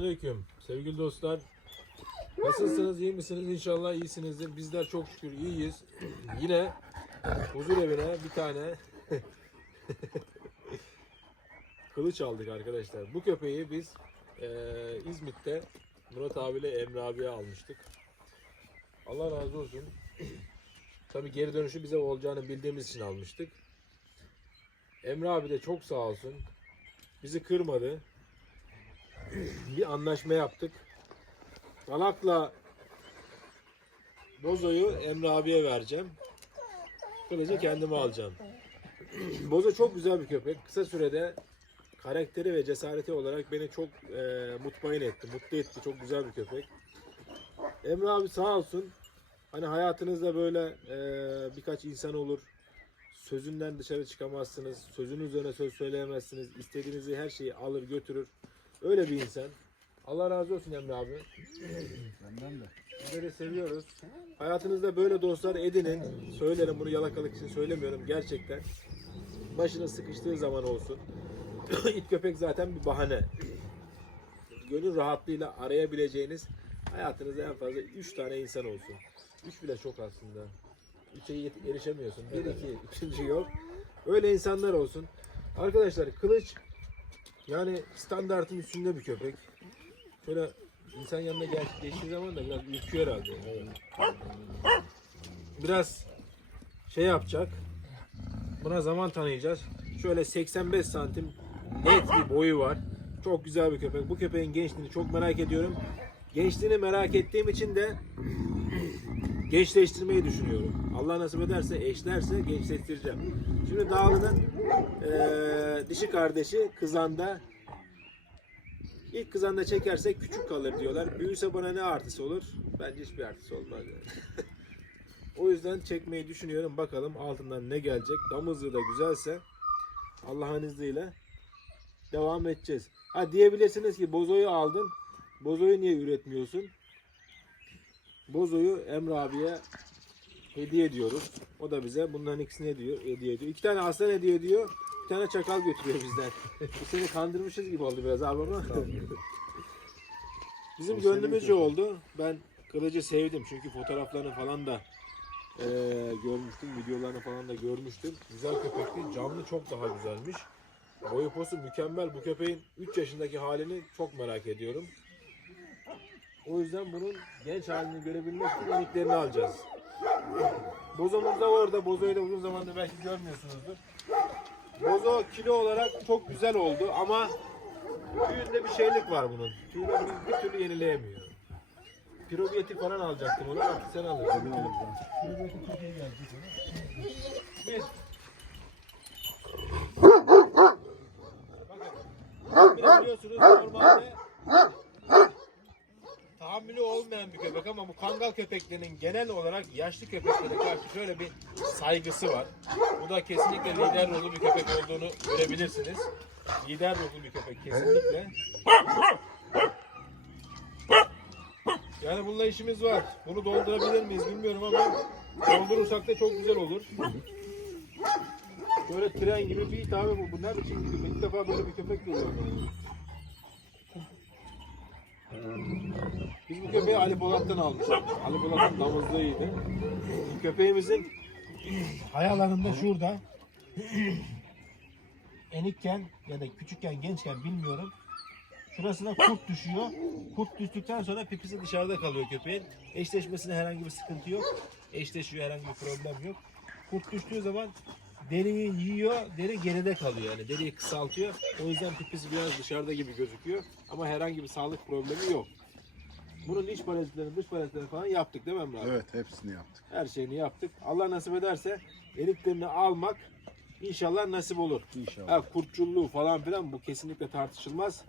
Selamünaleyküm sevgili dostlar. Nasılsınız? iyi misiniz? İnşallah iyisinizdir. Bizler çok şükür iyiyiz. Yine huzur evine bir tane kılıç aldık arkadaşlar. Bu köpeği biz eee, İzmit'te Murat abiyle Emre abiye almıştık. Allah razı olsun. Tabii geri dönüşü bize olacağını bildiğimiz için almıştık. Emre abi de çok sağ olsun. Bizi kırmadı bir anlaşma yaptık. Dalak'la Bozo'yu Emre abiye vereceğim. Kılıcı kendime alacağım. Bozo çok güzel bir köpek. Kısa sürede karakteri ve cesareti olarak beni çok e, mutmain etti, mutlu etti. Çok güzel bir köpek. Emre abi sağ olsun. Hani hayatınızda böyle e, birkaç insan olur. Sözünden dışarı çıkamazsınız. Sözünün üzerine söz söyleyemezsiniz. İstediğinizi her şeyi alır götürür. Öyle bir insan. Allah razı olsun Emre abi. Benden de. Sizleri seviyoruz. Hayatınızda böyle dostlar edinin. Söylerim bunu yalakalık için söylemiyorum gerçekten. Başına sıkıştığı zaman olsun. İt köpek zaten bir bahane. Gönül rahatlığıyla arayabileceğiniz hayatınızda en fazla 3 tane insan olsun. 3 bile çok aslında. 3'e yet- erişemiyorsun. 1 2 üçüncü yok. Öyle insanlar olsun. Arkadaşlar kılıç yani standartın üstünde bir köpek. Şöyle insan yanına gel, geçtiği zaman da biraz ürküyor herhalde. Biraz şey yapacak. Buna zaman tanıyacağız. Şöyle 85 santim net bir boyu var. Çok güzel bir köpek. Bu köpeğin gençliğini çok merak ediyorum. Gençliğini merak ettiğim için de gençleştirmeyi düşünüyorum. Allah nasip ederse, eşlerse gençleştireceğim. Şimdi Dağlı'nın eee, dişi kardeşi Kızan'da İlk kızanda çekersek küçük kalır diyorlar. Büyürse bana ne artısı olur? Bence hiçbir artısı olmaz yani. o yüzden çekmeyi düşünüyorum. Bakalım altından ne gelecek. Damızlığı da güzelse Allah'ın izniyle devam edeceğiz. Ha diyebilirsiniz ki Bozo'yu aldın. Bozo'yu niye üretmiyorsun? Bozo'yu Emre abiye hediye ediyoruz. O da bize bunların ikisini hediye, hediye ediyor. İki tane aslan hediye ediyor. Bir tane çakal götürüyor bizden. Bu seni kandırmışız gibi oldu biraz abi ama. Bizim gönlümüzce oldu. Ben kılıcı sevdim çünkü fotoğraflarını falan da eee, görmüştüm. Videolarını falan da görmüştüm. Güzel köpekti. Canlı çok daha güzelmiş. Boyu posu mükemmel. Bu köpeğin 3 yaşındaki halini çok merak ediyorum. O yüzden bunun genç halini görebilmek için uniklerini alacağız. Bozomuz da orada. Bozo'yu da uzun zamandır belki görmüyorsunuzdur. Bozo kilo olarak çok güzel oldu ama tüyünde bir şeylik var bunun. Tüyünü bir, türlü yenileyemiyor. Probiyotik falan alacaktım onu ama sen alırsın. Probiyotik çok iyi gelecek ona. Bir. Bakın. Biliyorsunuz normalde kangal köpeklerinin genel olarak yaşlı köpeklere karşı şöyle bir saygısı var. Bu da kesinlikle lider ruhlu bir köpek olduğunu görebilirsiniz. Lider ruhlu bir köpek kesinlikle. Yani bununla işimiz var. Bunu doldurabilir miyiz bilmiyorum ama doldurursak da çok güzel olur. Böyle tren gibi bir tabi bu. Bu ne biçim köpek? İlk defa böyle bir köpek görüyorum. Biz bu köpeği Ali Polat'tan almıştık. Ali Polat'ın damızlığıydı. Köpeğimizin hayalarında şurada enikken ya da küçükken gençken bilmiyorum. Şurasına kurt düşüyor. Kurt düştükten sonra pipisi dışarıda kalıyor köpeğin. Eşleşmesine herhangi bir sıkıntı yok. Eşleşiyor herhangi bir problem yok. Kurt düştüğü zaman deriyi yiyor, deri geride kalıyor yani deriyi kısaltıyor. O yüzden pipisi biraz dışarıda gibi gözüküyor. Ama herhangi bir sağlık problemi yok. Bunun iç parazitlerini, dış parazitlerini falan yaptık değil mi Emre abi? Evet hepsini yaptık. Her şeyini yaptık. Allah nasip ederse eliklerini almak inşallah nasip olur. İnşallah. Ha, kurtçulluğu falan filan bu kesinlikle tartışılmaz.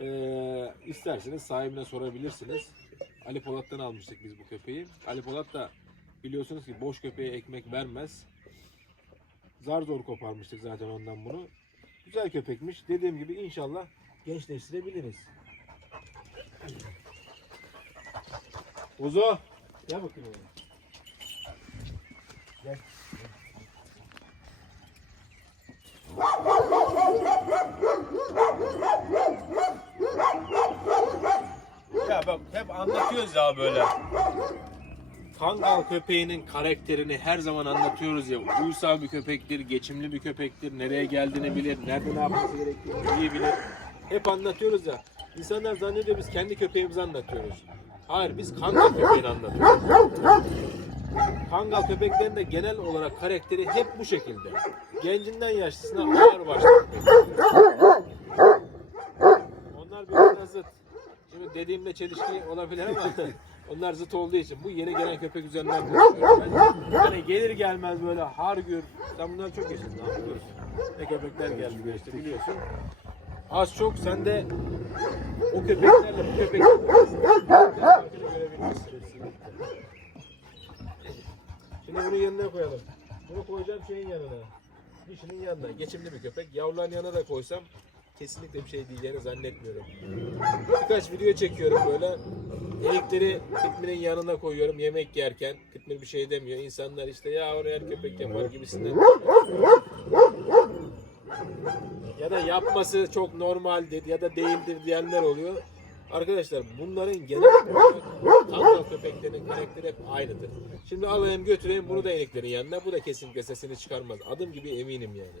Ee, isterseniz sahibine sorabilirsiniz. Ali Polat'tan almıştık biz bu köpeği. Ali Polat da biliyorsunuz ki boş köpeğe ekmek vermez. Zar zor koparmıştık zaten ondan bunu. Güzel köpekmiş. Dediğim gibi inşallah gençleştirebiliriz. Uzo. Gel bakayım. Gel. bak hep anlatıyoruz ya böyle. Kangal köpeğinin karakterini her zaman anlatıyoruz ya. Uysal bir köpektir, geçimli bir köpektir, nereye geldiğini bilir, nerede ne yapması gerektiğini iyi bilir. Hep anlatıyoruz ya. İnsanlar zannediyor biz kendi köpeğimizi anlatıyoruz. Hayır biz Kangal köpeğini anlatıyoruz. Kangal köpeklerin de genel olarak karakteri hep bu şekilde. Gencinden yaşlısına ağır başlı. Onlar birbirine zıt. Şimdi dediğimde çelişki olabilir ama onlar zıt olduğu için bu yeni gelen köpek üzerinden konuşuyorum. Hani gelir gelmez böyle hargür. Sen bunları çok yaşadın biliyorsun. Ne köpekler geldi işte biliyorsun. Az çok sen de o köpeklerle bu görebilirsin. Şimdi bunu yanına koyalım. Bunu koyacağım şeyin yanına. Dişinin yanına. Geçimli bir köpek. Yavruların yanına da koysam kesinlikle bir şey diyeceğini zannetmiyorum. Birkaç video çekiyorum böyle. Elikleri Kıtmir'in yanına koyuyorum yemek yerken. Kıtmir bir şey demiyor. İnsanlar işte ya oraya köpek yapar gibisinden. Ya da yapması çok normaldir ya da değildir diyenler oluyor. Arkadaşlar bunların genel olarak kangal köpeklerin karakteri hep aynıdır. Şimdi alayım götüreyim bunu da eniklerin yanına. Bu da kesinlikle sesini çıkarmaz. Adım gibi eminim yani.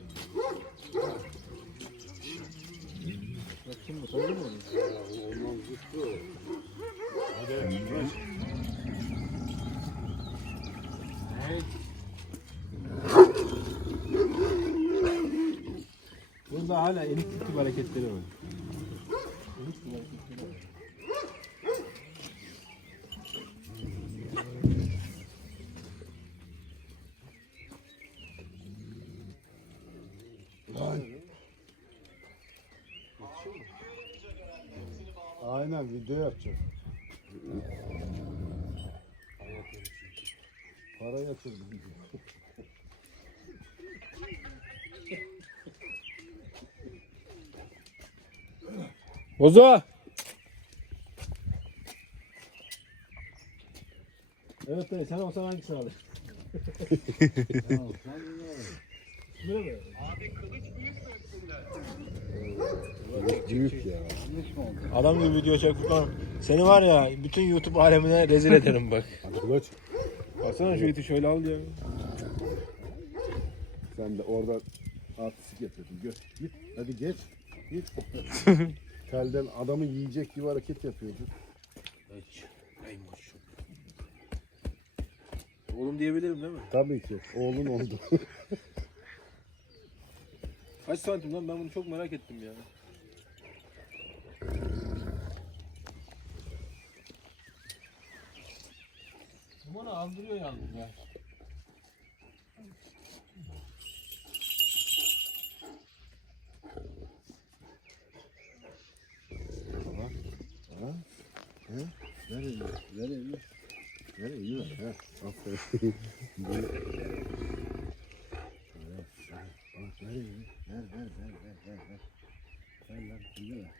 Kim bu? Sordu mu? Ondan zıttı. Hadi. Evet. Burada hala elik gibi hareketleri var. Elik gibi hareketleri var. Lan. Aynen video yapacak. Para yatırdım. Bozo! Evet dayı sen olsan hangisini alır? Büyük ya. Adam gibi video çektik lan. Seni var ya bütün YouTube alemine rezil ederim bak. Kılıç. Baksana şu iti şöyle al ya. Sen de orada artistik yapıyordun. Gö git. Hadi geç. Git. Telden adamı yiyecek gibi hareket yapıyordun. Oğlum diyebilirim değil mi? Tabii ki. Oğlun oldu. Kaç santim lan ben bunu çok merak ettim ya. Numara aldırıyor yalnız ya. Ver elini. Ver elini. Ver elini ver. Aferin. Bak ver elini. Ver ver ver ver ver ver. Ver şimdi ver.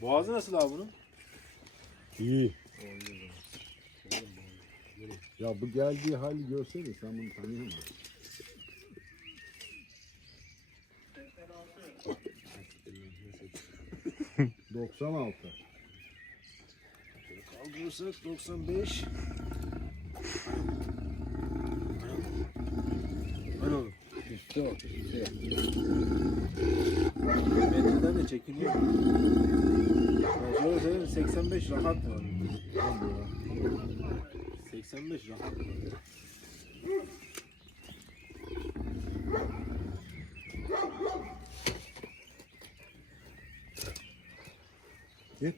Boğazı nasıl abi bunun? İyi. Ya bu geldiği hali görsene sen bunu tanıyor musun? 96. Kaldırırsak 95. Öyle olur. Üstte bak. Üstte. Metreden de çekiliyor. Şöyle söyleyeyim 85 rahat var. 85 rahat var. Git.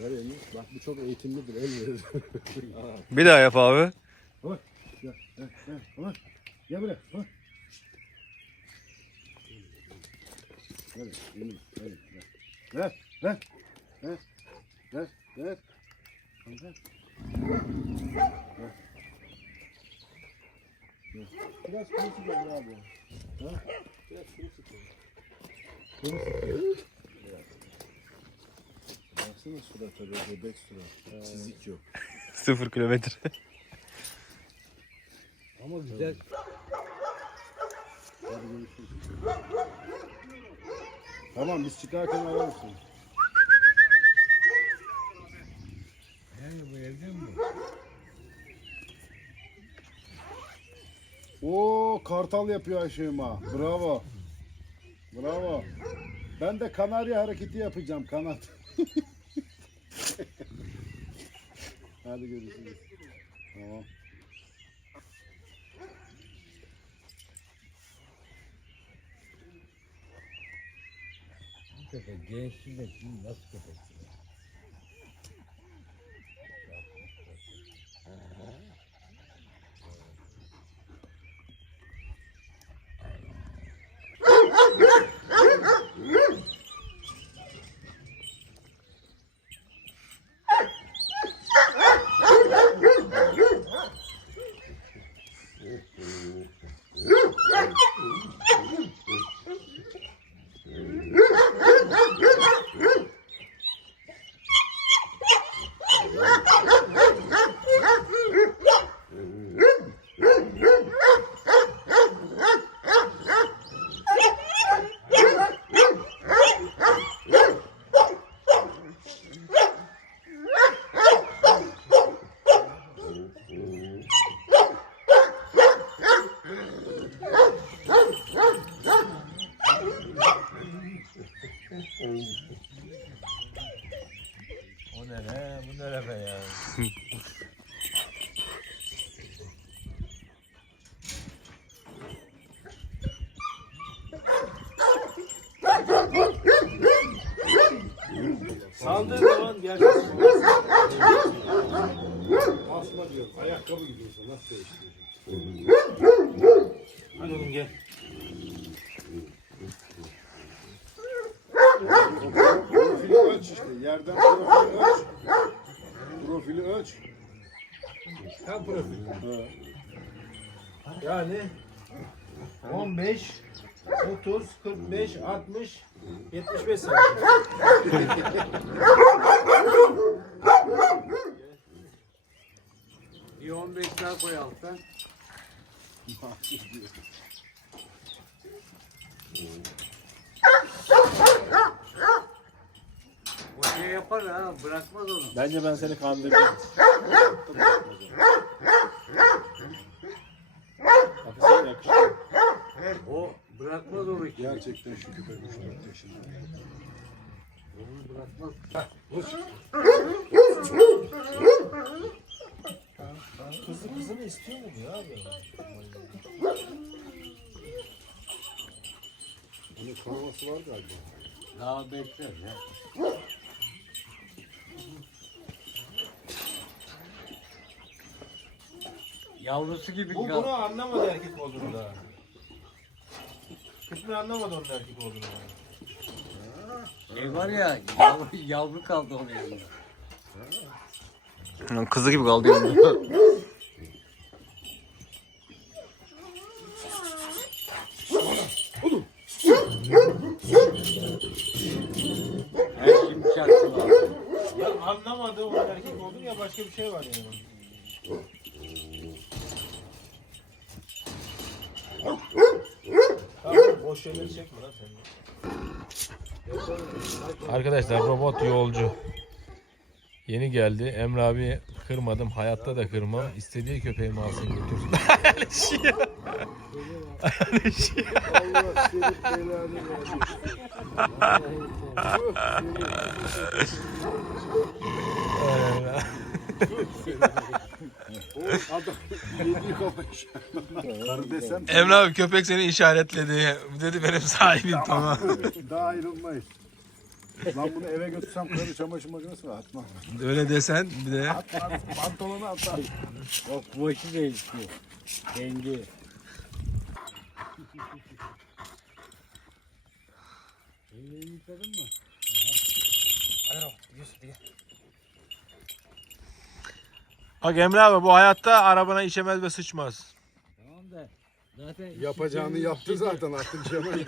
Ver elini. Bak bu çok eğitimlidir. El verir. Bir daha yap abi. Gel, gel, gel. Gel, gel buraya. Gel. Ver, elini, ver, ver. Ver, ver. Ver, ver, ver. Ver. Biraz kuru ver abi. Ha? Biraz kuru su koy. Kuru su koy. Biraz. Baksana surata böyle bebek surat. Çizik yok. Sıfır kilometre. Ama güzel. Tamam biz çıkarken ararsın. Yani bu evde mi? Oo kartal yapıyor Ayşe'ma. Bravo. Bravo. Ben de kanarya hareketi yapacağım kanat. Hadi görüşürüz. Tamam. Köpek gençliğinde şimdi nasıl köpek? look, look. Saldığı zaman gerçekten Asma diyor. Ayakkabı gidiyorsun. Nasıl değiştiriyorsun? Hadi oğlum gel. Profili ölç işte. Yerden profili ölç. Profili ölç. Tam profil. Yani 15, 30, 45, 60, 75 santim. Bir 15 daha koy alttan. O şey yapar ha bırakmaz onu. Bence ben seni kandırdım. Kafasına yakıştı. O bırakmaz onu. Gerçekten şu köpek 3-4 yaşında. Onu bırakmaz. Kızı kızını istiyor mu ya abi? Bunun kanaması var galiba. Daha bekler ya. Yavrusu gibi Bu bunu anlamadı erkek olduğunu daha. Kısmı anlamadı onun erkek olduğunu. Şey var ya yavru, yavru kaldı onun yanında. Kızı gibi kaldı yanında. Her şimdi çaksın. Ya anlamadı onun erkek olduğunu ya başka bir şey var yani. Tamam boş şeyleri çekme lan sen. Arkadaşlar robot yolcu. Yeni geldi. Emre abi kırmadım. Hayatta da kırmam. İstediği köpeğimi alsın götürsün. Emre abi köpek seni işaretledi. Dedi benim sahibim tamam. daha ayrılmayız. Lan bunu eve götürsem karı çamaşır makinesine atmam. Öyle desen bir de. At, at, pantolonu atar. Yok boşu değişti. Kendi. Ellerini yıkadın mı? Bak Emre abi bu hayatta arabana işemez ve sıçmaz. Zaten Yapacağını yaptı zaten artık Cemal.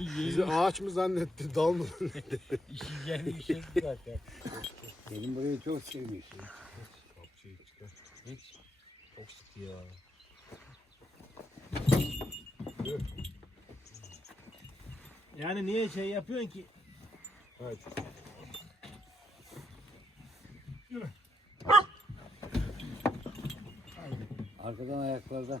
Bizi ağaç mı zannetti, dal mı? İşeceğini işedi zaten. Benim burayı çok sevmiş. Hiç. Çok sık ya. Yani niye şey yapıyorsun ki? Evet. Arkadan ayaklardan.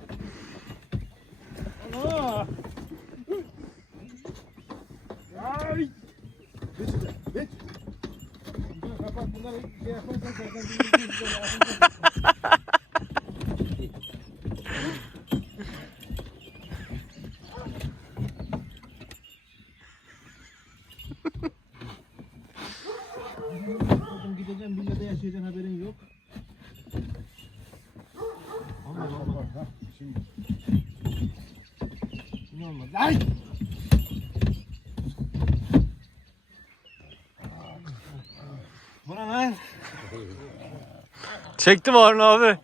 Çektim Harun abi.